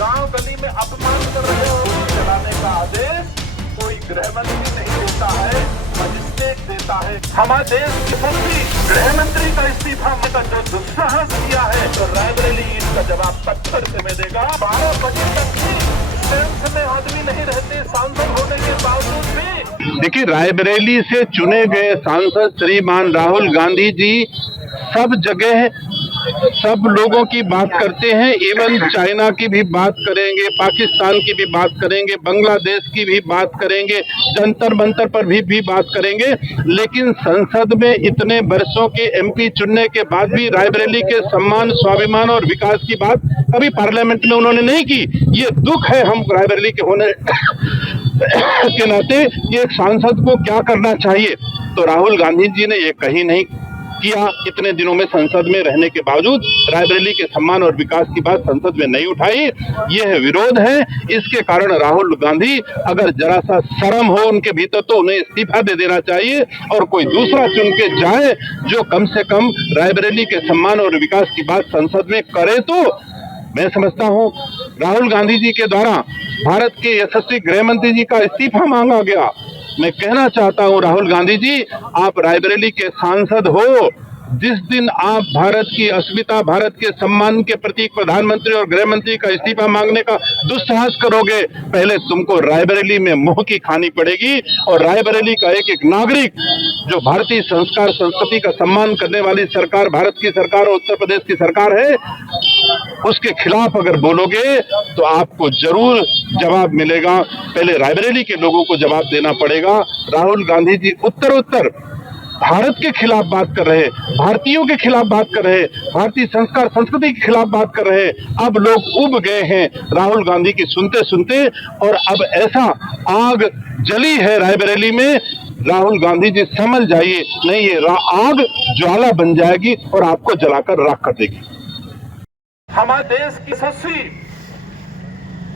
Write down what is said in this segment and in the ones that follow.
गांव गली में अपमान कर रहे हो, चलाने का आदेश कोई गृह मंत्री नहीं देता है, मजिस्ट्रेट देता है। हमारे देश की मंत्री गृह मंत्री का इस्तीफा का जो दुस्साहस किया है, तो रायबरेली इसका जवाब पत्थर से में देगा। 12 बजे तक भी सेंस में आदमी नहीं रहते, सांसद होने के बावजूद भी। देखिए, रायबरेली से चुने गए सांसद श्रीमान राहुल गांधी जी सब जगह सब लोगों की बात करते हैं। इवन चाइना की भी बात करेंगे, पाकिस्तान की भी बात करेंगे, बांग्लादेश की भी बात करेंगे, जंतर मंतर पर भी बात करेंगे। लेकिन संसद में इतने वर्षों के एमपी चुनने के बाद भी रायबरेली के सम्मान, स्वाभिमान और विकास की बात कभी पार्लियामेंट में उन्होंने नहीं की। ये दुख है हम रायबरेली के होने के नाते। ये एक सांसद को क्या करना चाहिए, तो राहुल गांधी जी ने ये कहीं नहीं किया। इतने दिनों में संसद में रहने के बावजूद रायबरेली के सम्मान और विकास की बात संसद में नहीं उठाई। यह विरोध है। इसके कारण राहुल गांधी, अगर जरा सा शर्म हो उनके भीतर, तो उन्हें इस्तीफा दे देना चाहिए और कोई दूसरा चुन के जाए जो कम से कम रायबरेली के सम्मान और विकास की बात संसद में करे। तो मैं समझता हूं राहुल गांधी जी के द्वारा भारत के यशस्वी गृह मंत्री जी का इस्तीफा मांगा गया। मैं कहना चाहता हूं राहुल गांधी जी, आप रायबरेली के सांसद हो। जिस दिन आप भारत की अस्मिता, भारत के सम्मान के प्रतीक प्रधानमंत्री और गृह मंत्री का इस्तीफा मांगने का दुस्साहस करोगे, पहले तुमको रायबरेली में मुंह की खानी पड़ेगी। और रायबरेली का एक एक नागरिक जो भारतीय संस्कार संस्कृति का सम्मान करने वाली सरकार, भारत की सरकार और उत्तर प्रदेश की सरकार है, उसके खिलाफ अगर बोलोगे तो आपको जरूर जवाब मिलेगा। पहले रायबरेली के लोगों को जवाब देना पड़ेगा। राहुल गांधी जी उत्तर भारत के खिलाफ बात कर रहे, भारतीयों के खिलाफ बात कर रहे, भारतीय संस्कार संस्कृति के खिलाफ बात कर रहे। अब लोग उब गए हैं राहुल गांधी की सुनते सुनते, और अब ऐसा आग जली है रायबरेली में, राहुल गांधी जी समझ जाइए, नहीं ये आग ज्वाला बन जाएगी और आपको जलाकर राख कर देगी। हमारे देश की यशस्वी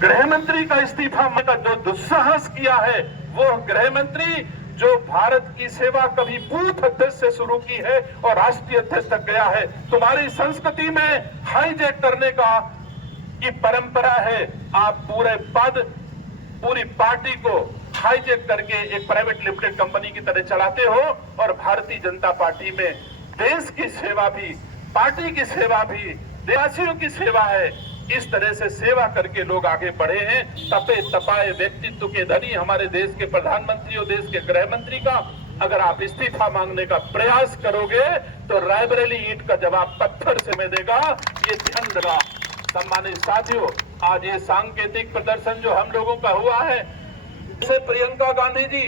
गृह मंत्री का इस्तीफा का जो दुस्साहस किया है, वो गृह मंत्री जो भारत की सेवा कभी बूथ अध्यक्ष से शुरू की है और राष्ट्रीय अध्यक्ष तक गया है। तुम्हारी संस्कृति में हाईजैक करने की परंपरा है। आप पूरे पद, पूरी पार्टी को हाईजैक करके एक प्राइवेट लिमिटेड कंपनी की तरह चलाते हो, और भारतीय जनता पार्टी में देश की सेवा भी, पार्टी की सेवा भी, देशवासियों की सेवा है। इस तरह से सेवा करके लोग आगे बढ़े हैं। तपे तपाए व्यक्तित्व के धनी हमारे देश के प्रधानमंत्री और देश के गृह मंत्री का अगर आप इस्तीफा मांगने का प्रयास करोगे, तो रायबरेली ईंट का जवाब पत्थर से में देगा। ये ध्यान देगा। सम्मानित साथियों, आज ये सांकेतिक प्रदर्शन जो हम लोगों का हुआ है, जैसे प्रियंका गांधी जी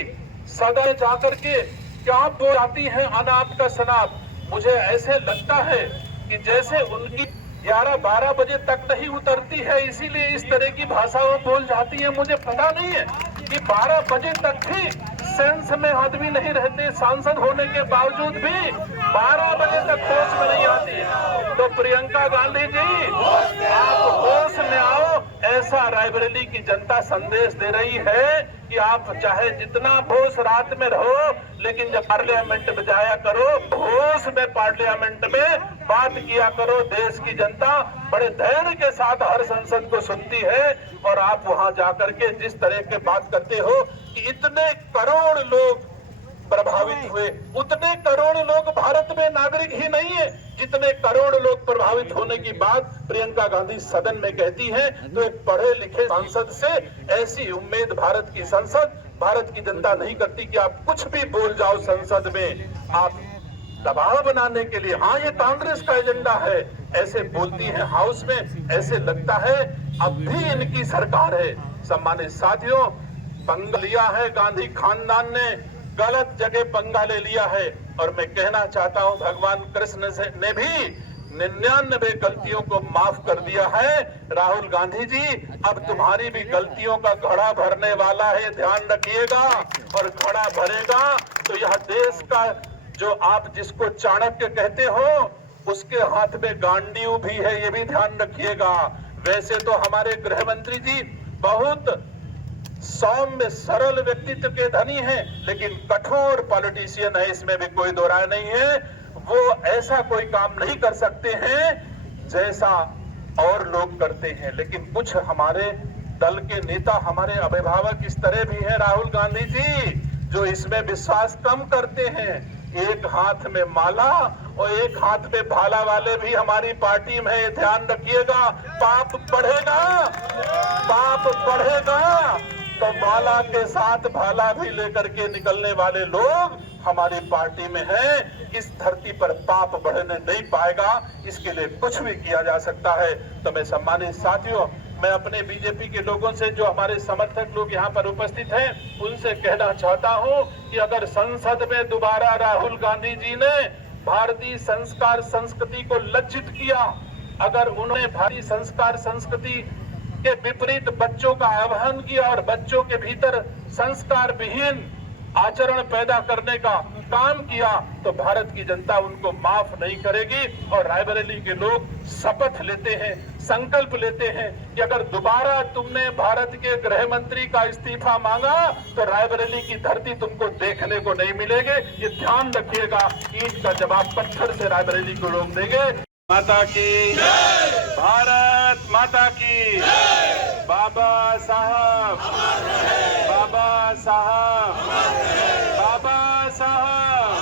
सदन जाकर के क्या बोलती है अनाप का शनाप, मुझे ऐसे लगता है कि जैसे उनकी 11-12 बजे तक नहीं उतरती है, इसीलिए इस तरह की भाषाओं बोल जाती है। मुझे पता नहीं है कि 12 बजे तक भी सेंस में आदमी नहीं रहते, सांसद होने के बावजूद भी 12 बजे तक होश में नहीं आती है। तो प्रियंका गांधी जी, आप होश में आओ, ऐसा रायबरेली की जनता संदेश दे रही है कि आप चाहे जितना होश रात में रहो, लेकिन जब पार्लियामेंट में जाया करो, होश में पार्लियामेंट में बात किया करो। देश की जनता बड़े धैर्य के साथ हर संसद को सुनती है, और आप वहां जाकर के जिस तरह के बात करते हो कि इतने करोड़ लोग प्रभावित हुए, उतने करोड़ लोग भारत में नागरिक ही नहीं है जितने करोड़ लोग प्रभावित होने की बात प्रियंका गांधी सदन में कहती हैं। तो एक पढ़े लिखे सांसद से ऐसी उम्मीद भारत की संसद, भारत की जनता नहीं करती कि आप कुछ भी बोल जाओ संसद में, आप दबाव बनाने के लिए, हाँ ये कांग्रेस का एजेंडा है, ऐसे बोलती है हाउस में। ऐसे लगता है अब भी इनकी सरकार है। सम्मानित साथियों, पंगा लिया है गांधी खानदान ने, गलत जगह पंगा ले लिया है। और मैं कहना चाहता हूं, भगवान कृष्ण ने भी 99 गलतियों को माफ कर दिया है। राहुल गांधी जी, अब तुम्हारी भी गलतियों का घड़ा भरने वाला है, ध्यान रखिएगा। और घड़ा भरेगा तो यह देश का, जो आप जिसको चाणक्य कहते हो, उसके हाथ में गांडीव भी है, ये भी ध्यान रखिएगा। वैसे तो हमारे गृह मंत्री जी बहुत सौम्य सरल व्यक्तित्व के धनी हैं, लेकिन कठोर पॉलिटिशियन है, इसमें भी कोई दो राय नहीं है। वो ऐसा कोई काम नहीं कर सकते हैं जैसा और लोग करते हैं, लेकिन कुछ हमारे दल के नेता, हमारे अभिभावक इस तरह भी हैं राहुल गांधी जी, जो इसमें विश्वास कम करते हैं। एक हाथ में माला और एक हाथ में भाला वाले भी हमारी पार्टी में है, ध्यान रखिएगा। पाप बढ़ेगा, पाप बढ़ेगा तो माला के साथ भाला भी लेकर के निकलने वाले लोग हमारी पार्टी में हैं। इस धरती पर पाप बढ़ने नहीं पाएगा, इसके लिए कुछ भी किया जा सकता है। तो मैं सम्मानित साथियों, मैं अपने बीजेपी के लोगों से, जो हमारे समर्थक लोग यहाँ पर उपस्थित हैं, उनसे कहना चाहता हूँ कि अगर संसद में दोबारा राहुल गांधी जी ने भारतीय संस्कार संस्कृति को लज्जित किया, अगर उन्होंने भारतीय संस्कार संस्कृति के विपरीत बच्चों का आह्वान किया और बच्चों के भीतर संस्कार विहीन आचरण पैदा करने का काम किया, तो भारत की जनता उनको माफ नहीं करेगी। और रायबरेली के लोग शपथ लेते हैं, संकल्प लेते हैं कि अगर दोबारा तुमने भारत के गृह मंत्री का इस्तीफा मांगा तो रायबरेली की धरती तुमको देखने को नहीं मिलेगी। ये ध्यान रखिएगा, ईंट का जवाब पत्थर से रायबरेली को लोग देंगे। माता की भारत माता की, बाबा साहब, बाबा साहब, बाबा साहब।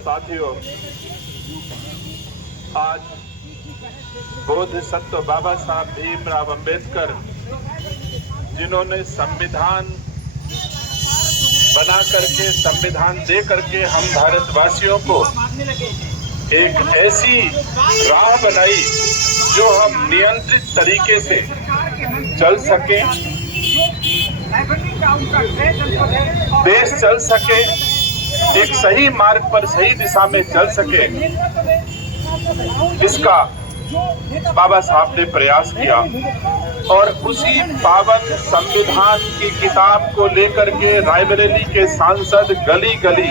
साथियों, आज बोधिसत्व बाबा साहब भीमराव अंबेडकर, जिन्होंने संविधान बना करके, संविधान दे करके हम भारतवासियों को एक ऐसी राह बनाई जो हम नियंत्रित तरीके से चल सके, देश चल सके, एक सही मार्ग पर सही दिशा में चल सके, इसका बाबा साहब ने प्रयास किया। और उसी पावन संविधान की किताब को लेकर के रायबरेली के सांसद गली गली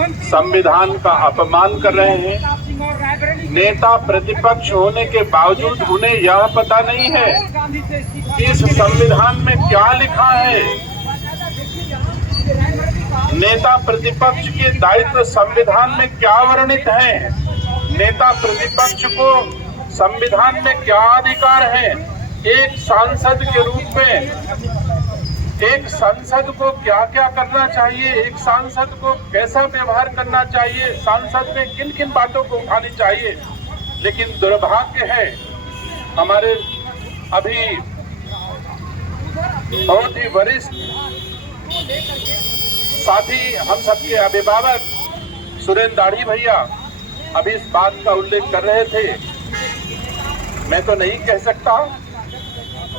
संविधान का अपमान कर रहे हैं। नेता प्रतिपक्ष होने के बावजूद उन्हें यह पता नहीं है कि इस संविधान में क्या लिखा है। नेता प्रतिपक्ष के दायित्व संविधान में क्या वर्णित है, नेता प्रतिपक्ष को संविधान में क्या अधिकार है, एक सांसद के रूप में एक सांसद को क्या क्या करना चाहिए, एक सांसद को कैसा व्यवहार करना चाहिए, सांसद में किन किन बातों को उठानी चाहिए। लेकिन दुर्भाग्य है, हमारे अभी बहुत ही वरिष्ठ साथी, हम सबके अभिभावक सुरेंद्र दाढ़ी भैया अभी इस बात का उल्लेख कर रहे थे। मैं तो नहीं कह सकता,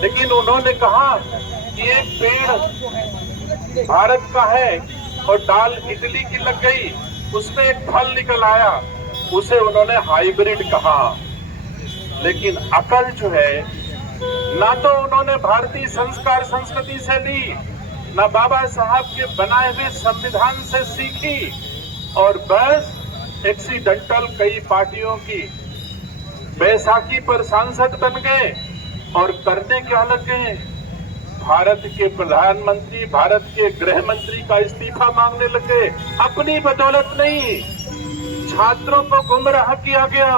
लेकिन उन्होंने कहा कि एक पेड़ भारत का है और डाल इटली की लग गई, उसमें एक फल निकल आया, उसे उन्होंने हाइब्रिड कहा। लेकिन अकल जो है, ना तो उन्होंने भारतीय संस्कार संस्कृति से ली, ना बाबा साहब के बनाए हुए संविधान से सीखी, और बस एक्सीडेंटल कई पार्टियों की बैसाखी पर सांसद बन गए और करने क्या लग गए, भारत के प्रधानमंत्री, भारत के गृह मंत्री का इस्तीफा मांगने लगे। अपनी बदौलत नहीं, छात्रों को गुमराह किया गया।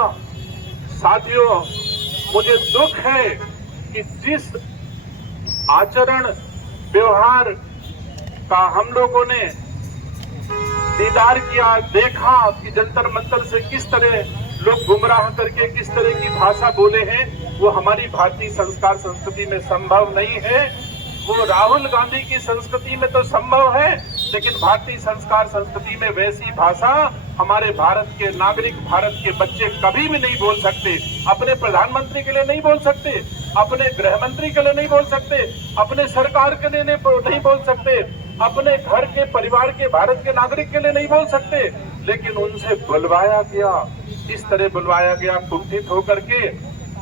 साथियों, मुझे दुख है कि जिस आचरण व्यवहार का हम लोगों ने दीदार किया, देखा कि जंतर मंतर से किस तरह लोग गुमराह करके किस तरह की भाषा बोले हैं, वो हमारी भारतीय संस्कार संस्कृति में संभव नहीं है। वो राहुल गांधी की संस्कृति में तो संभव है, लेकिन भारतीय संस्कार संस्कृति में वैसी भाषा हमारे भारत के नागरिक, भारत के बच्चे कभी भी नहीं बोल सकते। अपने प्रधानमंत्री के लिए नहीं बोल सकते, अपने गृह मंत्री के लिए नहीं बोल सकते, अपने सरकार के लिए नहीं बोल सकते, अपने घर के परिवार के भारत के नागरिक के लिए नहीं बोल सकते। लेकिन उनसे बुलवाया गया, इस तरह बुलवाया गया कुंठित होकर के।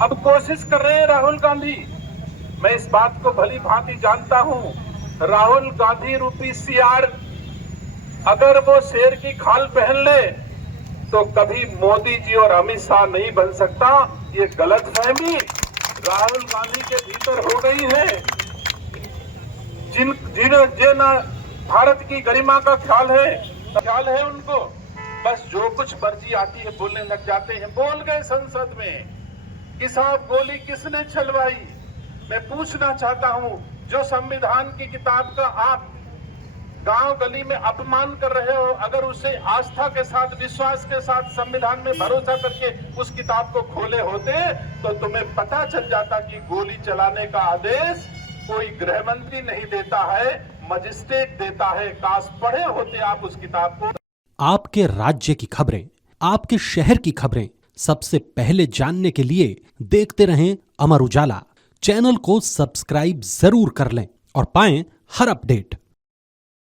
अब कोशिश कर रहे हैं राहुल गांधी, मैं इस बात को भली भांति जानता हूं, राहुल गांधी रूपी सियार अगर वो शेर की खाल पहन ले तो कभी मोदी जी और अमित शाह नहीं बन सकता। ये गलतफहमी राहुल गांधी के भीतर हो गई है। जिन भारत की गरिमा का ख्याल है उनको, बस जो कुछ मर्जी आती है बोलने लग जाते हैं। बोल गए संसद में, कि साहब गोली किसने चलवाई। मैं पूछना चाहता हूं, जो संविधान की किताब का आप गांव गली में अपमान कर रहे हो, अगर उसे आस्था के साथ, विश्वास के साथ, संविधान में भरोसा करके उस किताब को खोले होते तो तुम्हें पता चल जाता कि गोली चलाने का आदेश कोई गृह मंत्री नहीं देता है, मजिस्ट्रेट देता है। काश पढ़े होते आप उस किताब को। आपके राज्य की खबरें, आपके शहर की खबरें सबसे पहले जानने के लिए देखते रहें अमर उजाला। चैनल को सब्सक्राइब जरूर कर लें और पाएं हर अपडेट।